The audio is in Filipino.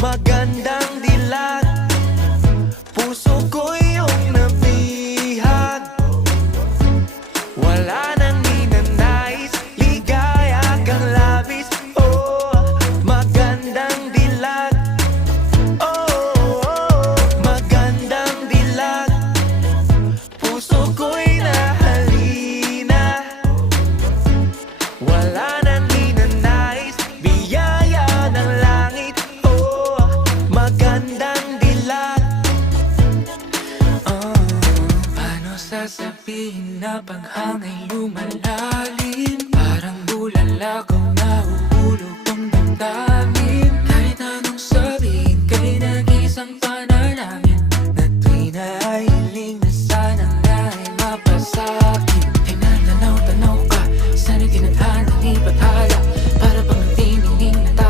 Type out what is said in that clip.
magandang dilag. Puso ko iyong nabihag. Wala nang ninanais, ligaya kang labis. Oh, magandang dilag. Oh, magandang dilag. Puso ko'y nahalina. Wala nang ninanais, biyaya ng langit. Oh, magandang dilag. Paano sasabihin na paghangay lumalalim? Parang bulalakaw na uhulog ang damdamin.